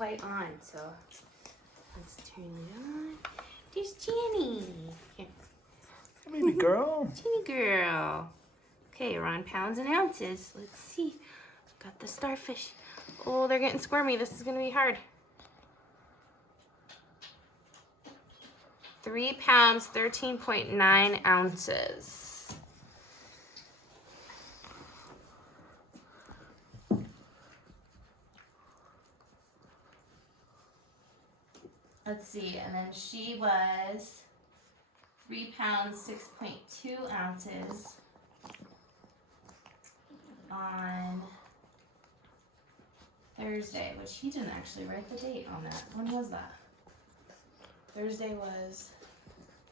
quite on, so let's turn it on. There's Jenny. Here. Baby girl. Jenny girl. Okay, we're on pounds and ounces. Let's see. Got the starfish. Oh, they're getting squirmy. This is gonna be hard. 3 pounds, 13.9 ounces. Let's see, and then she was 3 pounds, 6.2 ounces on Thursday, which he didn't actually write the date on that. When was that? Thursday was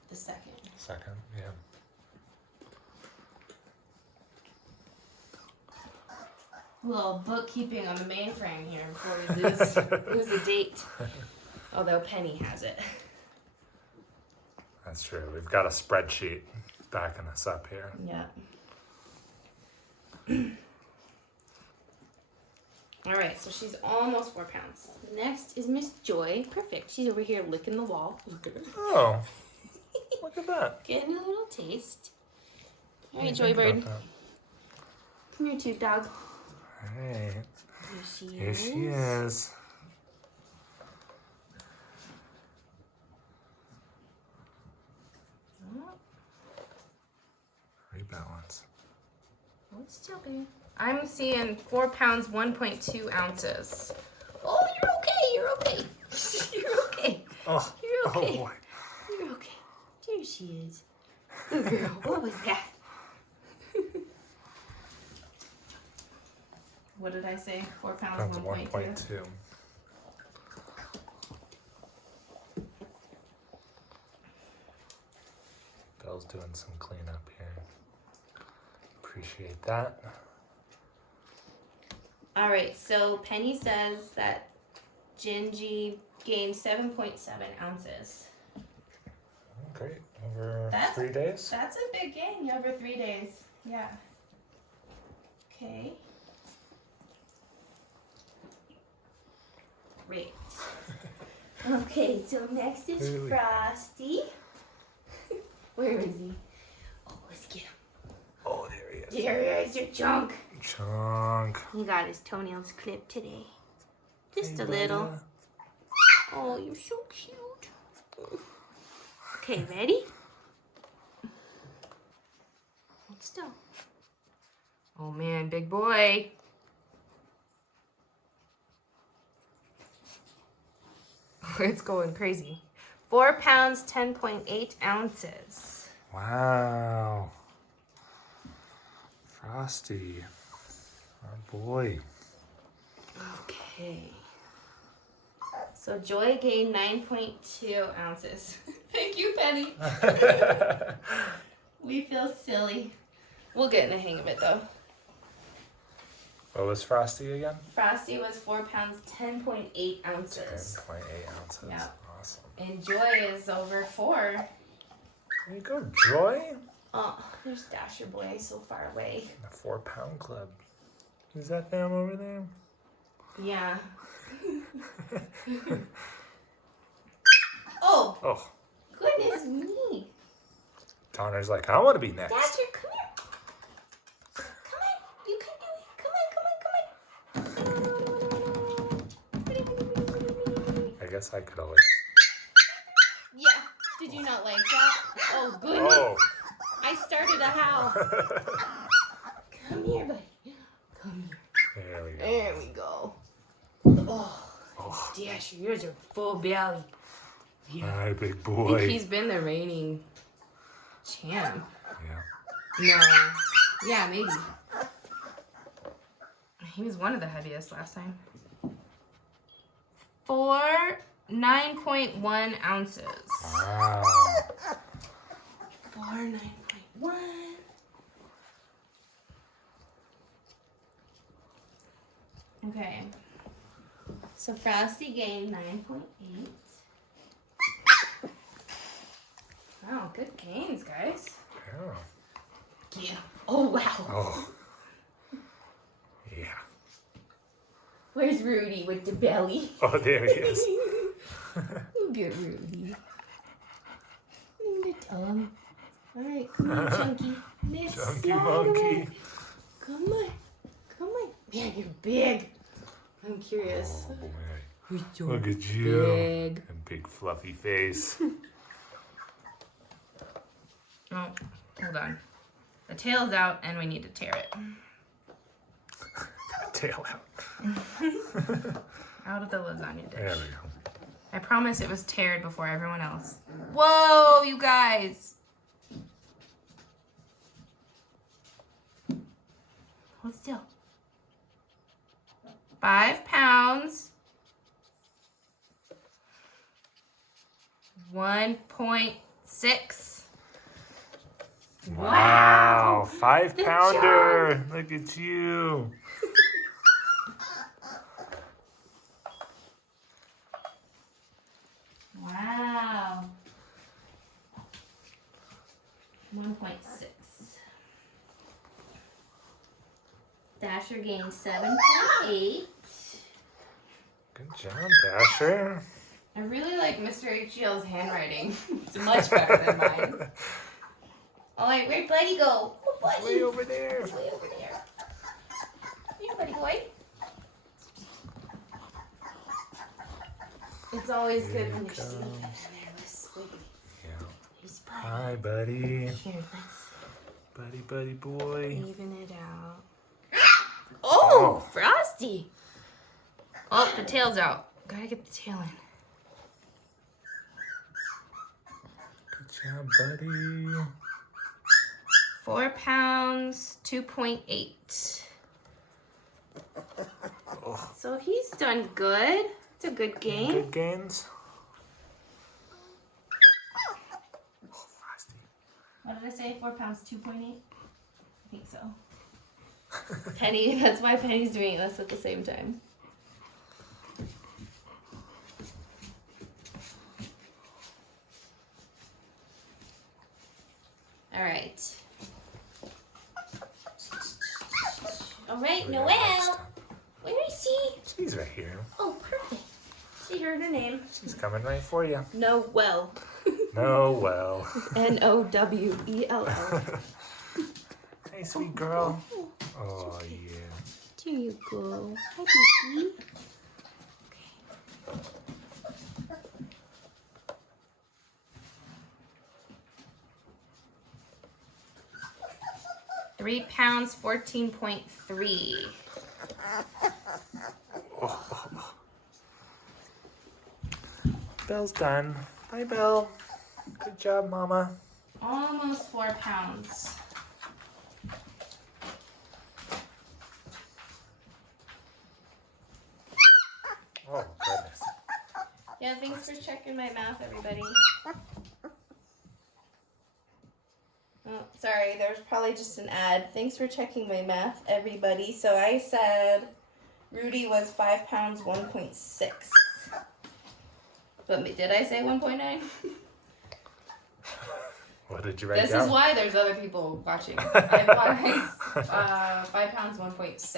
the 2nd. Second, yeah. A little bookkeeping on the mainframe here before we lose the date. Although Penny has it. That's true. We've got a spreadsheet backing us up here. Yeah. All right, so she's almost 4 pounds. Next is Miss Joy. Perfect. She's over here licking the wall. Oh, look at that. Getting a little taste. All right, Think Joy Bird. about that. Come here, tube dog. All right. Here she is. Here she is. Oh, Rebalance. hold still, baby. I'm seeing 4 pounds, 1.2 ounces. Oh, you're okay. You're okay. You're okay. Oh, You're okay. Oh boy. You're okay. There she is. Good girl. What was that? What did I say? 4 pounds, Pounds 1.2. 1.2. Belle's doing some cleanup here. Appreciate that. All right, so Penny says that Gingy gained 7.7 ounces. Great. Over That's- 3 days? That's a big gain over 3 days. Yeah. Okay. Great. Okay, so next is Really? Frosty. Where is he? Oh, let's get him. Oh, there he is. There he is, your chunk. Chunk. He got his toenails clipped today. Just Hey, a little. Bella. Oh, you're so cute. Okay, ready? Hold still. Oh man, big boy. It's going crazy. 4 pounds, 10.8 ounces. Wow. Frosty. Our boy. Okay. So Joy gained 9.2 ounces. Thank you, Penny. We feel silly. We'll get in the hang of it though. What was Frosty again? Frosty was 4 pounds, 10.8 ounces. 10.8 ounces. Yeah. Awesome. And Joy is over 4. There you go, Joy. Oh, there's Dasher Boy so far away. The 4 pound club. Is that them over there? Yeah. Oh, Oh, goodness me. Donner's like, I want to be next. Dasher, come here. Come on. You can do it. Come on. I guess I could always. Yeah. Did you not like that? Oh, goodness. Oh. I started a howl. Come here, buddy. Come here. There we go. There we go. Oh, Dasher, yours are full belly. Yeah. Hi, big I boy. think he's been the reigning champ. Yeah. No. Yeah, maybe. He was one of the heaviest last time. 9.1 ounces. Wow. 9.1. Okay. So Frosty gained 9.8. Wow, good gains, guys. Yeah. Yeah. Oh, wow. Oh. Yeah. Where's Rudy with the belly? Oh, there he is. Look at Rudy. And the tongue. Alright, come on, Chunky. Let's Chunky slide monkey. away. Come on. Come on. Man, you're big. I'm curious. Oh, boy. You're so Look at you. big. And big fluffy face. Oh, hold on. The tail's out and we need to tear it. Tail out. Out of the lasagna There dish. we go. I promise it was teared before everyone else. Whoa, you guys. Hold still. 5 pounds. 1.6. Wow, 5 The pounder. Look at you. Wow. 1.6. Dasher gained 7.8. Good job, Dasher. I really like Mr. HDL's handwriting. It's much better than mine. All right, where'd Buddy go? Oh, Buddy. Way over there. Way over there. Here, Buddy boy. It's always good when you're sneaking in there with Squiggly. Yeah. He's Buddy. Hi, buddy. Here, let's Buddy boy. even it out. Oh, Frosty. Oh, the tail's out. Gotta get the tail in. Good job, buddy. 4 pounds, 2.8. Oh, So he's done good. It's a good gain. good gains. Oh, Frosty. What did I say? 4 pounds, 2.8? I think so. Penny, that's why Penny's doing this at the same time. All right. All right, NOEL. Where is she? She's right here. Oh, perfect. She heard her name. She's coming right for you. NOEL. NOEL. NOWELL. Hey, sweet girl. Oh, yeah. There you go. Hi, baby. Okay. 3 pounds, 14.3. Belle's done. Bye, Belle. Good job, Mama. Almost 4 pounds. Oh, goodness. Yeah, thanks for checking my math, everybody. Oh, sorry, there's probably just an ad. Thanks for checking my math, everybody. So I said Rudy was 5 pounds, 1.6. But did I say 1.9? What did you write This down? is why there's other people watching. I was 5 pounds, 1.6.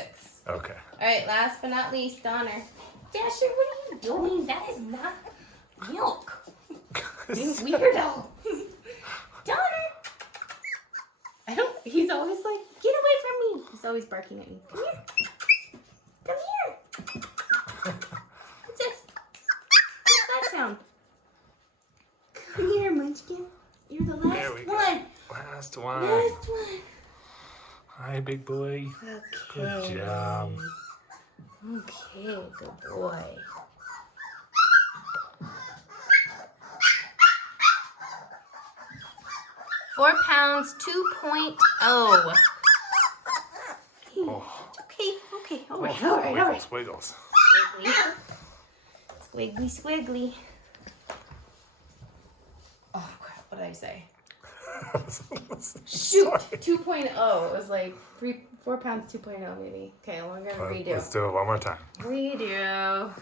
Okay. All right, last but not least, Donner. Dasher, what are you doing? That is not milk. You weirdo. Donner. I don't, he's always like, get away from me. He's always barking at me. Come here. Come here. What's this? What's that sound? Come here, Munchkin. You're the last There we go. one. Last one. Last one. Hi, big boy. Okay. Good job. Okay, good boy. £4, 2.0. Oh. Okay. All Oh, right. wiggles. Squiggly. Squiggly. Oh, crap. What did I say? Shoot. 2.0. It was like 4 pounds, 2.0 maybe. Okay, well, I'm going to redo. Let's do it one more time. Redo.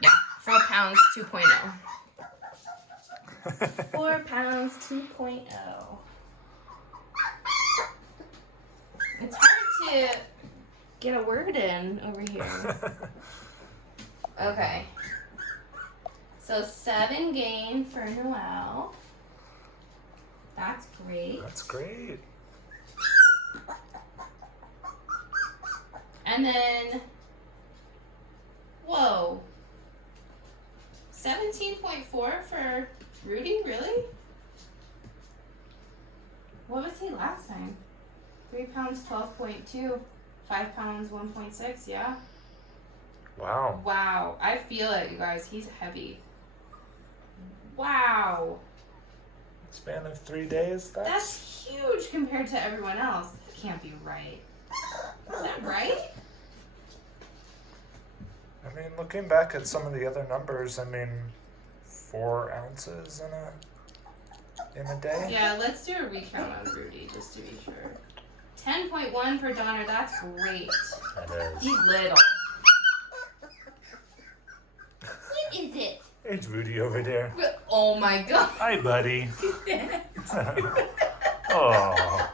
Yeah, 4 pounds, 2.0. 4 pounds, 2.0. It's hard to get a word in over here. Okay. So 7 gain for NOEL. That's great. That's great. And then, whoa. 17.4 for Rudy, really? What was he last time? 3 pounds, 12.2. 5 pounds, 1.6, yeah? Wow. Wow, I feel it, you guys. He's heavy. Wow. Span of 3 days? That's huge compared to everyone else. That can't be right. Is that right? I mean, looking back at some of the other numbers, I mean, 4 ounces in a day? Yeah, let's do a recount on Rudy, just to be sure. 10.1 for Donner, that's great. That is. He's little. What is it? It's Rudy over there. Oh my god. Hi, buddy. Oh.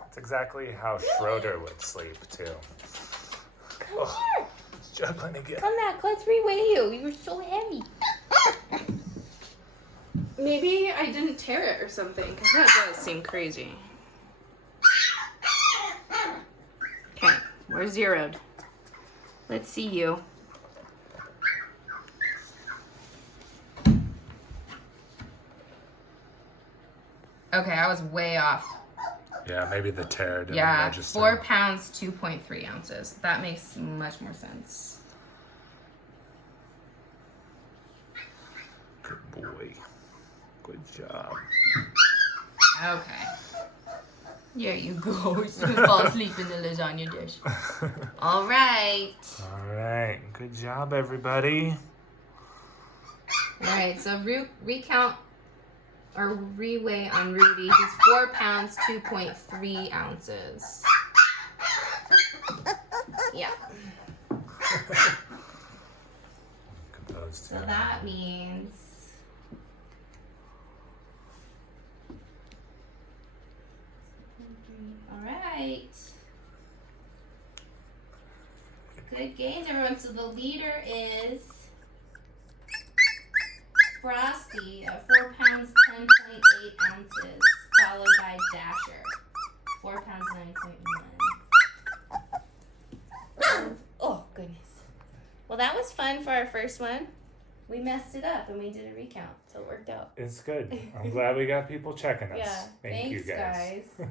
That's exactly how Schroeder would sleep, too. Come here. He's juggling again. Come back, let's reweigh you. You were so heavy. Maybe I didn't tear it or something, because that does seem crazy. Okay, we're zeroed. Let's see you. Okay, I was way off. Yeah, maybe the tear didn't Yeah, register. 4 pounds, 2.3 ounces. That makes much more sense. Good boy. Good job. Okay. There you go. He's gonna fall asleep in the lasagna dish. All right. All right. Good job, everybody. All right, so recount or reweigh on Rudy. He's 4 pounds, 2.3 ounces. Yeah. Look at those So two. that means all right. Good gains, everyone. So the leader is Frosty at 4 pounds, 10.8 ounces, followed by Dasher, 4 pounds, 9.1. Oh, goodness. Well, that was fun for our first one. We messed it up and we did a recount, so it worked out. It's good. I'm glad we got people checking us. Yeah, Thank you thanks, guys.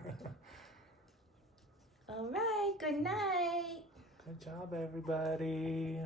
All right, good night. Good job, everybody.